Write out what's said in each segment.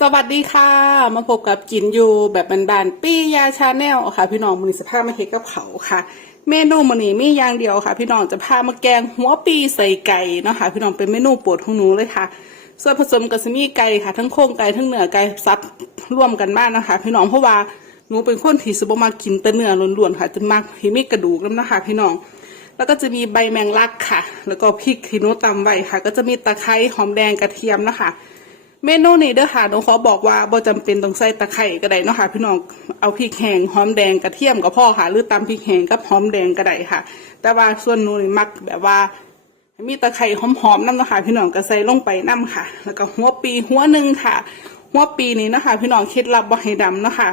สวัสดีค่ะ มาพบกับกินอยู่แบบบานๆปี้ยาชาแนลค่ะ พี่น้องมือนี้สภาพมาเฮ็ดกับเขาค่ะ เมนูมื้อนี้มีอย่างเดียวค่ะ พี่น้องจะพามาแกงหัวปีใส่ไก่เนาะค่ะ พี่น้องเป็นเมนูโปรดของหนูเลยค่ะ ส่วนผสมก็จะมีไก่ค่ะ ทั้งโครงไก่ทั้งเนื้อไก่ซับร่วมกันมากนะคะ พี่น้องเพราะว่าหนูเป็นคนที่สิบ่มากินแต่เนื้อล้วนๆค่ะจะมักที่มีกระดูกนำนะคะ พี่น้องแล้วก็จะมีใบแมงลักค่ะ แล้วก็พริกที่หนูตำไว้ค่ะ ก็จะมีตะไคร้หอมแดงกระเทียมนะคะ เมนูนี้เด้อค่ะหนูขอบอกว่าบ่จำเป็นต้องใส่ตะไคร้ก็ได้เนาะค่ะพี่น้องเอาพริกแห้งหอมแดงกระเทียมก็พอค่ะ หรือตำพริกแห้งกับหอมแดงก็ได้ค่ะ แต่ว่าส่วนหนูนี่มักแบบว่า มีตะไคร้หอมๆน้ำเนาะคะพี่น้องก็ใส่ลงไปน้ำค่ะ แล้วก็หัวปีหัวหนึ่งค่ะ หัวปีนี้นะคะพี่น้องเคล็ดลับบ่ให้ดำเนาะค่ะ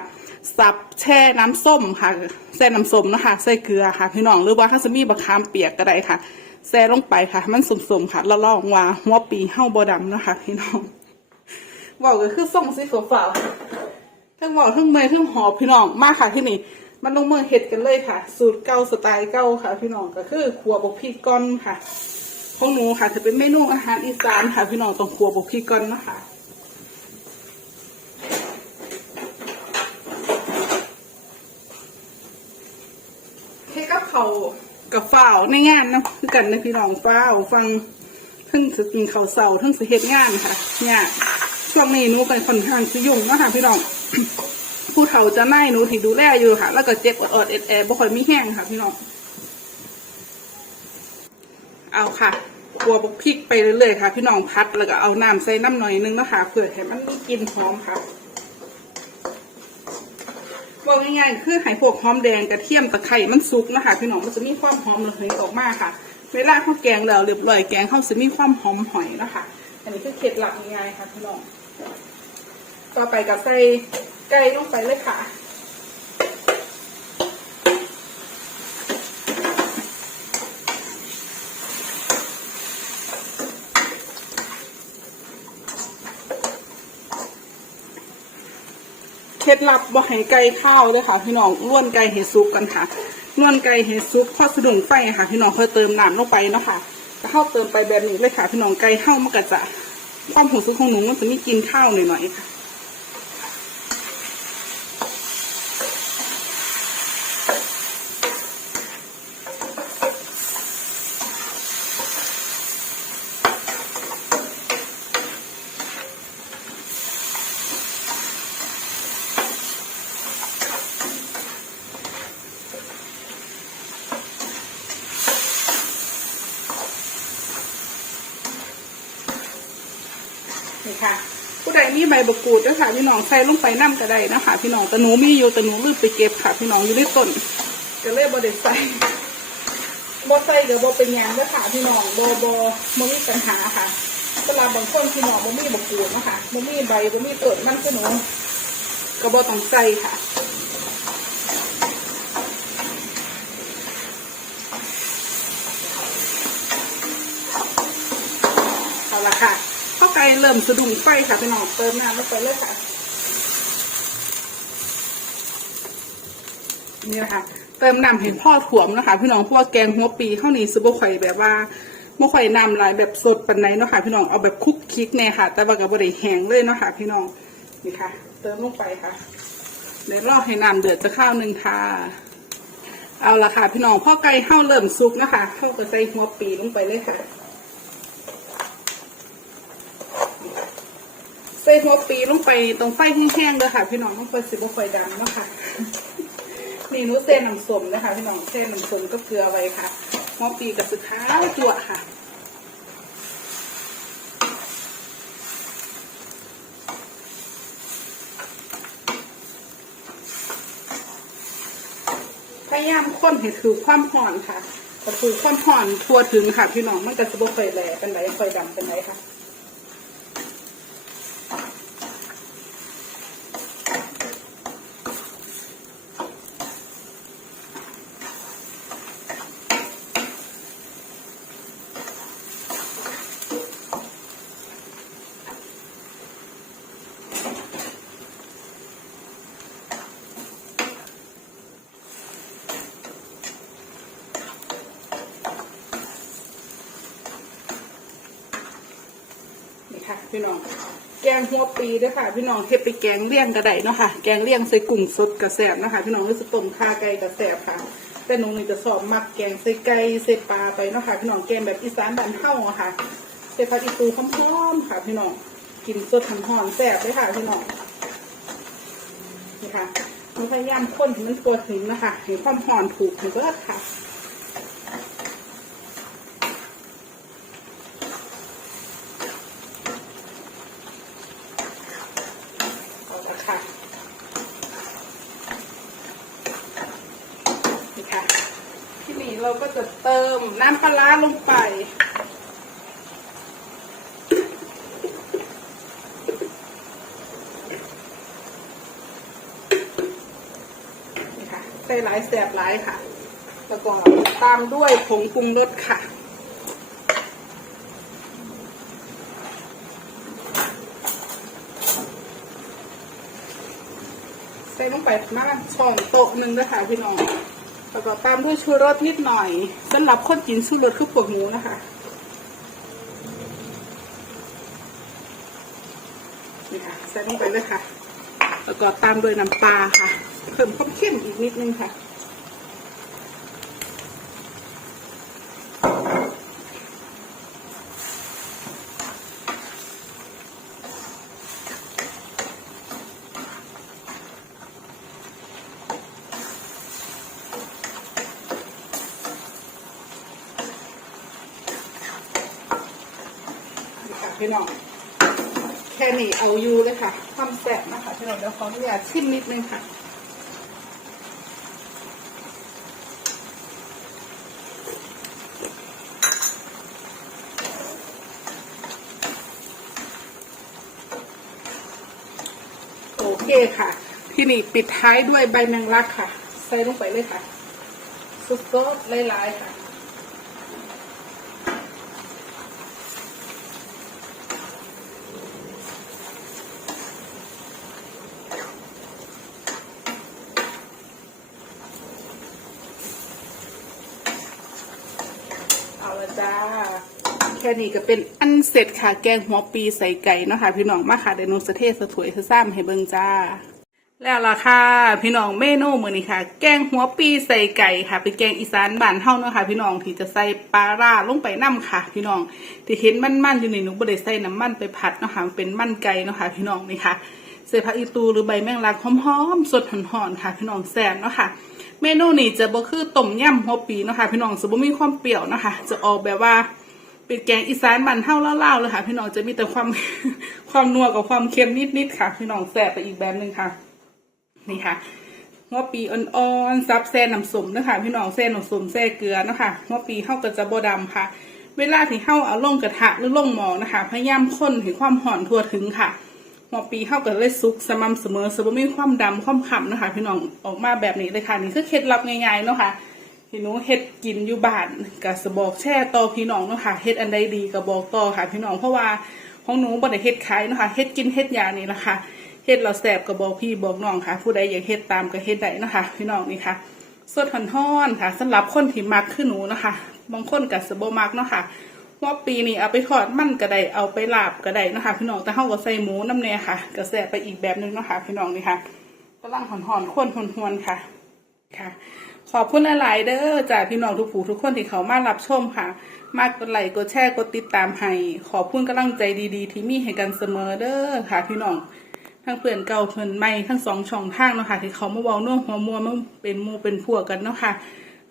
สับแช่น้ำส้มค่ะแช่น้ำส้มเนาะคะใส่เกลือค่ะ พี่น้องหรือว่าถ้าจะมีบะขามเปียกก็ได้ค่ะแช่ลงไปค่ะ มันสมๆค่ะแล้วลองว่าหัวปีเฮาบ่ดำเนาะคะพี่น้อง บอกก็คือส่งสีฟ้าทั้งบอกทั้งเมย์ทั้งหอบพี่น้องมากค่ะที่นี่ มันลงมือเห็ดกันเลยค่ะ สูตรเก่าสไตล์เก่าค่ะ พี่น้องก็คือขัวบกพริกก้อนค่ะของหนูค่ะจะเป็นเมนูอาหารอีสานค่ะ พี่น้องต้องขัวบกพริกก้อนนะคะเฮ็ดกับเขากับฝ้าวในงานนะคือกันในพี่น้องฝ้าวฟังเพิ่งสิกินข้าเสาร์เพิ่งสิเฮ็ดงานค่ะเนี่ย ช่วงนี้หนูเป็นคนข้างสิยุ่งเนาะค่ะพี่น้องผู้เฒ่าจะไม่หนูที่ดูแลอยู่ค่ะ แล้วก็เจ็บอดเอ็ดแอดบ่ค่อยมีแห้งค่ะ พี่น้องเอาค่ะกลัวบกพริกไปเรื่อยๆค่ะ พี่น้องพัดแล้วก็เอาน้ำใส่น้ำหน่อยนึงนะคะเพื่อให้มันมีกลิ่นหอมค่ะว่าง่ายๆคือไห้พวกหอมแดงกระเทียมตะไคร้มันสุกนะคะพี่น้องมันจะมีความหอมระเหยออกมาค่ะ เวลาข้าวแกงแล้วเรียบร้อยแกงเขาจะมีความหอมหอยนะคะอันนี้คือเคล็ดลับง่ายๆค่ะพี่น้อง ต่อไปกับใส่ไก่ลงไปเลยค่ะเคล็ดลับบ่ให้ไก่ข้าวเลยค่ะ พี่น้องล้วนไก่เห็ดซุปกันค่ะล้วนไก่เห็ดซุปพอสะดุ้งไฟค่ะ พี่น้องค่อยเติมน้ำลงไปเนาะค่ะก็เข้าเติมไปแบบนี้เลยค่ะ พี่น้องไก่เข้ามันก็จะความหูซุปของหนูมันจะมีกลินข้าวหน่อยๆค่ะ ค่ะ ผู้ใดมีใบบกูดด้วยค่ะ พี่น้องใส่ลงไปน้ำก็ได้นะคะ พี่น้องแต่หนูมีอยู่แต่หนูลืมไปเก็บค่ะ พี่น้องอยู่ในต้นก็เลยบ่ได้ใส่บ่ใส่เดี๋ยวบ่เป็นหยังด้วยค่ะพี่น้องบ่บ่บ่มีปัญหาค่ะสำหรับางคนพี่น้องบ่มีบกูดนะคะบ่มีใบบ่มีต้นมันคือหนูก็บ่ต้องใส่ค่ะเอาละค่ะ ข้าวไก่เริ่มสะดุ้งไฟค่ะพี่น้องเติมน้ำลงไปเลยค่ะ นี่นะคะเติมน้ำเห็นพ่อถ่วมนะคะ พี่น้องพวกแกงหัวปีข้าวนี้ซุปเปอร์ไข่แบบว่าไม่ค่อยน้ำลายแบบสดปันไหนเนาะค่ะ พี่น้องเอาแบบคลุกคลิกเนี่ยค่ะ แต่ว่ากับบริแห้งเลยเนาะค่ะ พี่น้องนี่ค่ะ เติมลงไปค่ะเดี๋ยวรอให้น้ำเดือดจะข้าวหนึ่งค่ะ เอาละค่ะ พี่น้องพ่อไก่ข้าวเริ่มสุกนะคะเข้าก็ใส่หัวปีลงไปเลยค่ะ ใส่หัวปีลงไปตรงไฟแห้งๆเลยค่ะ พี่น้องต้องเปิดสิบไฟดำเนาะค่ะนี่หนูเส้นน้ำส้มนะคะ พี่น้องเส้นน้ำส้มก็เกลือไว้ค่ะหัวปีกับสุดท้ายจั่วค่ะพยายามค้นให้คือความห่อนค่ะก็คือความห่อนทั่วถึงค่ะพี่น้องมันจะบ่ค่อยแหลเป็นไรค่อยดำเป็นไรค่ะ พี่น้อง แกงหัวปีด้วยค่ะ พี่น้องเฮ็ดไปแกงเลี่ยงกระไดเนาะค่ะ แกงเลี่ยงใส่กุ้งสดกระแสบนะคะ พี่น้องหรือสต้มข่าไก่กระแสบค่ะ แต่หนูนี่จะสอบมักแกงใส่ไก่ใส่ปลาไปเนาะค่ะ พี่น้องแกงแบบอีสานบ้านเฮาค่ะใส่ผัดอีตูหอมๆค่ะ พี่น้อง กินสดหอมๆแซ่บเลยค่ะ พี่น้อง นี่ค่ะพยายามคนให้มันตัวถึงนะคะให้ความหอมถูกถึงเบิดค่ะ เอาละค่ะ นี่ค่ะ ทีนี้เราก็ จะเติมน้ำปลาลงไป นี่ค่ะใส่หลายแสบหลายค่ะ แล้วก็ตามด้วยผงปรุงรสค่ะใส่ลงไปประมาณสองโต๊ะหนึ่งนะคะพี่น้อง แล้วก็ตามด้วยชูรสนิดหน่อยสำหรับคนกินชูรสคือปวกหมูนะคะนี่ค่ะใส่ลงไปเลยค่ะ แล้วก็ตามด้วยน้ำปลาค่ะ เพิ่มความเข้มอีกนิดนึงค่ะ พี่น้องแค่นี้เอาอยู่เลยค่ะความแซ่บนะคะพี่น้องเดี๋ยวขออนุญาตชิมนิดนึงค่ะโอเคค่ะ ที่นี่ปิดท้ายด้วยใบแมงลักค่ะ ใส่ลงไปเลยค่ะซุปโต๊ะหลายๆค่ะ เอาละจ้า แค่นี้ก็เป็นอันเสร็จค่ะแกงหัวปีใส่ไก่เนาะค่ะพี่น้องมาค่ะเดนูสเทศสถวยสซ้ำให้เบิ่งจ้า แล้วล่ะค่ะ พี่น้องเมนูมือนี้ค่ะ แกงหัวปีใส่ไก่ค่ะ เป็นแกงอีสานบ้านเฮาเนาะค่ะพี่น้องที่จะใส่ปลาร่าลงไปนํค่ะ พี่น้องที่เห็นมันๆอยู่ในหนูบ่ได้ใส่น้ำมันไปผัดเนาะค่ะมันเป็นมันไก่เนาะค่ะพี่น้องนี่ค่ะใส่ผักอีตูหรือใบแมงลักหอมๆสดหอนๆค่ะ พี่น้องแซ่บเนาะค่ะเมนูนี้จะบ่คือต้มยำหัวปีเนาะค่ะพี่น้องจะบ่มีความเปรี้ยวเนาะค่ะจะออกแบบว่า เป็นแกงอีสานบ้านเฮาเล่าๆเลยค่ะ พี่น้องจะมีแต่ความความนัวกับความเค็มนิดๆค่ะ พี่น้องแซ่บไปอีกแบบหนึ่งค่ะ นี่ค่ะหัวปีอ่อนๆซับแซ่น้ำสมนะคะพี่น้องแซ่น้ำสมแซ่เกลือนะคะหัวปีเฮาก็จะบดำค่ะ เวลาที่เฮาเอาลงกระทะหรือลงหม้อนะคะ พยายามคนให้ความหอนทั่วถึงค่ะหัวปีเฮาก็เลยสุกสม่ำเสมอสมมีความดำความขำนะคะ พี่น้องออกมาแบบนี้เลยค่ะนี่คือเคล็ดลับง่ายๆเนาะค่ะ พี่หนูเฮ็ดกินอยู่บ้านก็สบอกแช่ต่อพี่น้องเนาะค่ะเฮ็ดอันใดดีก็บอกต่อค่ะพี่น้องเพราะว่าของหนูบ่ได้เฮ็ดขายเนาะค่ะเฮ็ดกินเฮ็ดยานี่แหละค่ะเฮ็ดเราแสบก็บอกพี่บอกน้องค่ะ ผู้ใดอยากเฮ็ดตามก็เฮ็ดได้เนาะค่ะพี่น้องนี่ค่ะสดฮ้อนๆค่ะสำหรับคนที่มักคือหนูเนาะค่ะบางคนก็สิบ่มักเนาะค่ะว่าปีนี้เอาไปทอดมันก็ได้เอาไปลาบก็ได้นะคะ พี่น้องแต่เฮาก็ใส่หมูน้ำแน่ค่ะก็แซ่บไปอีกแบบหนึงเนาะค่ะพี่น้องนี่ค่ะกำลังหอนๆข้นหวนๆค่ะค่ะ ขอบคุณหลาย ๆ เด้อจากพี่น้องทุกผู้ทุกคนที่เขามารับชมค่ะ มากกดไลค์กดแชร์กดติดตามให้ ขอบคุณกำลังใจดี ๆ ที่มีให้กันเสมอเด้อค่ะ พี่น้องทั้งเพื่อนเก่าเพื่อนใหม่ทั้งสองช่องทางเนาะค่ะ ที่เขามาเว้าน่วหัวมัวมาเป็นมูเป็นพวกกันเนาะค่ะ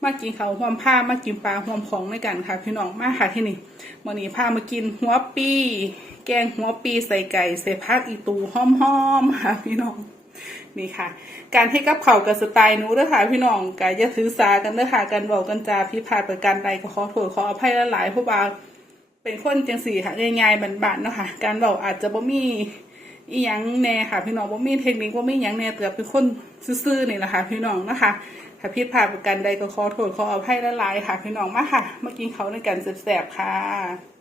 มากินเขาวหวมผ้ามากินปลาหวมของด้วยกันค่ะ พี่น้องมาค่ะที่นี่วันนี้พามากินหัวปี แกงหัวปีใส่ไก่ใส่ผักอีตูหอมๆค่ะ พี่น้อง นี่ค่ะ การให้กับเขากับสไตล์นูเด้อค่ะพี่น้องกายจะถือสากันเด้อค่ะกันบอกกันจาพิพาทประการใดก็ขอโทษขออภัยหลายๆเพราะว่าเป็นคนจังสี่ค่ะง่ายๆบันๆเนาะค่ะ การบอกอาจจะบ่มีอีหยังแน่ค่ะ พี่น้องบ่มีเทคนิคบ่มีหยังแน่แต่เป็นคนซื่อๆนี่แหละค่ะ พี่น้องนะคะถ้าผิพาดประการใดก็ขอโทษขออภัยหลายๆค่ะ พี่น้องมาค่ะมากินเขาวด้วยกันแซ่บๆค่ะ